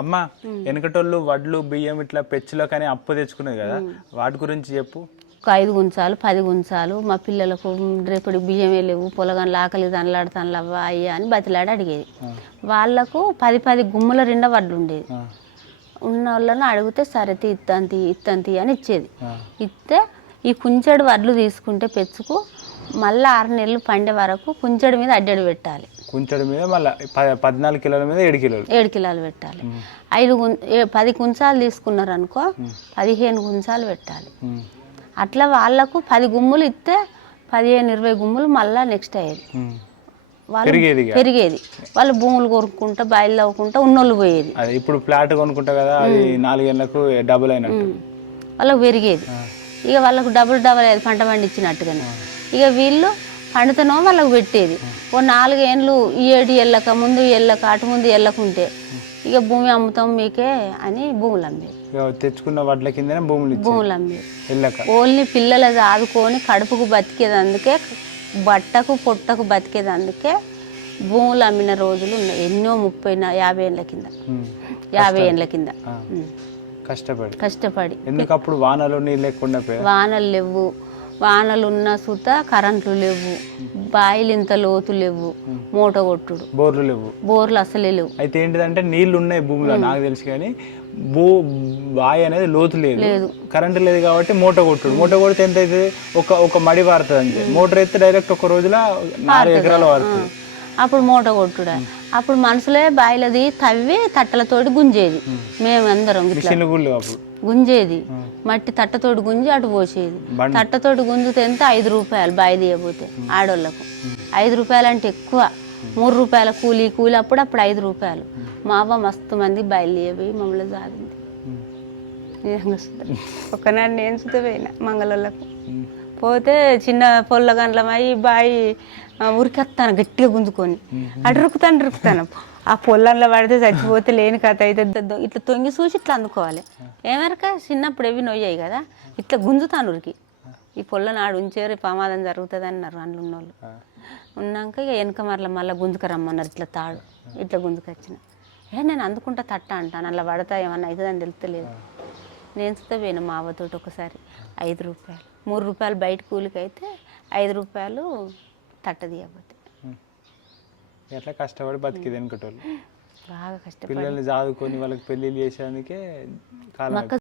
అమ్మ వెనకటోళ్ళు వడ్లు బియ్యం ఇట్లా పెచ్చులో కానీ అప్పు తెచ్చుకునేది కదా, వాటి గురించి చెప్పు. ఒక 5 గుంచాలు 10 గుంచాలు మా పిల్లలకు రేపటి బియ్యమే లేవు, పొలగాని ఆకలి తనలాడుతానులవ్వా అయ్యా అని బతిలాడి అడిగేది. వాళ్ళకు 10 గుమ్ముల నిండా వడ్లు ఉండేది. ఉన్న వాళ్ళని అడిగితే సరే ఇత్తంతి అని ఇచ్చేది. ఇస్తే ఈ కుంచెడు వడ్లు తీసుకుంటే పెచ్చుకు మళ్ళీ 6 నెలలు పండే వరకు కుంచెడు మీద అడ్డెడు పెట్టాలి. కుంచెడు మీద మళ్ళీ 14 కిలోల మీద 7 కిలోలు పెట్టాలి. 10 కుంచాలు తీసుకున్నారు అనుకో 15 కుంచాలు పెట్టాలి. అట్లా వాళ్ళకు 10 గుమ్ములు ఇస్తే 15-20 గుమ్ములు మళ్ళీ నెక్స్ట్ అయ్యేది. వాళ్ళు పెరిగేది. వాళ్ళు భూములు కొనుక్కుంటా బయలు తవ్వుకుంటా ఉన్నోళ్ళు పోయేది. ఇప్పుడు ఫ్లాట్ కొనుక్కుంటా కదా, అది 4 ఏళ్ళకు డబుల్ అయినట్టు వాళ్ళకు పెరిగేది. ఇక వాళ్ళకు డబుల్ అయ్యేది పంట పండించినట్టుగానే. ఇక వీళ్ళు పండుతనో వాళ్ళకు పెట్టేది. ఓ 4 ఏళ్ళు ఈ 7 ఏళ్ళక ముందు ఏళ్ళక అటు ముందు ఏళ్ళకుంటే ఇక భూమి అమ్ముతాం మీకే అని భూములు అమ్మేది. తెచ్చుకున్న వడ్ల కింద భూములు అమ్మేది. ఓన్లీ పిల్లలు ఆదుకొని కడుపుకు బతికేది, అందుకే బట్టకు పొట్టకు బతికేది, అందుకే భూములు అమ్మిన రోజులు ఉన్నాయి ఎన్నో 30-50 ఏళ్ళ కింద 50 ఏళ్ళ కింద కష్టపడి. ఎందుకు అప్పుడు వానలు నీళ్ళు లేకుండా వానలు లేవు, వానలు ఉన్న సుత కరెంట్లు లేవు, బాయిలు ఇంత లోతు లేవు, మూట కొట్టుడు, బోర్లు అసలే లేవు. అయితే ఏంటిదంటే నీళ్లు ఉన్నాయి భూమిలో నాకు తెలుసు, కానీ బావి అనేది లోతు లేదు, కరెంటు లేదు కాబట్టి మూట కొడితే ఎంత అవుతుంది, ఒక మడి పారుతుంది అంతే. మోటార్ అయితే డైరెక్ట్ ఒక రోజులో 4 ఎకరాలు పారుతుంది. అప్పుడు మూట కొట్టుడా. అప్పుడు మనుషులే బాయిలది తవ్వి తట్టలతోటి గుంజేది. మేమందరం గుంజేది, మట్టి తట్టతోటి గుంజి అటు పోసేది. తట్టతోటి గుంజితే ఎంత 5 రూపాయలు బాయి తీయబోతే ఆడోళ్ళకు. 5 రూపాయలు అంటే ఎక్కువ. 3 రూపాయల కూలి అప్పుడు 5 రూపాయలు. మా అవ్వ మస్తు మంది బాయిలు తీయబోయి మమ్మల్ని సాగింది. ఒకనాడు నేను సుత పోయినా మంగళోళ్ళకు పోతే చిన్న పొల్లగండ్లమై బాయి ఉరికెత్తాను గట్టిగా గుంజుకొని అడురుకుతాను. ఆ పొలంలో పడితే చచ్చిపోతే లేని కథ అయితే ఇట్లా తొంగి చూసి ఇట్లా అందుకోవాలి. ఏమరక చిన్నప్పుడు ఎవి నొయ్యాయి కదా, ఇట్లా గుంజుతాను ఉరికి. ఈ పొల్లని ఆడు ఉంచేరు ప్రమాదం జరుగుతుంది అన్నారు అందులో ఉన్నోళ్ళు. ఉన్నాక ఇక వెనక మళ్ళీ గుంజుకరమ్మన్నారు. ఇట్లా తాడు ఇట్లా గుంజుకొచ్చిన నేను అందుకుంటా తట్ట అంటాను. అలా పడతా ఏమన్నా అవుతుందని తెలుస్తలేదు. నేను చూస్తే పోయినా మా అవ్వతోటి ఒకసారి 5 రూపాయలు 3 రూపాయలు బయట కూలికి అయితే 5 రూపాయలు తట్ట తీయబోతే. ఎట్లా కష్టపడి బతికేది వెనకటోళ్ళు, బాగా కష్టపడి పిల్లల్ని చదువుకొని వాళ్ళకి పెళ్ళిళ్ళు చేసేందుకే కాలం.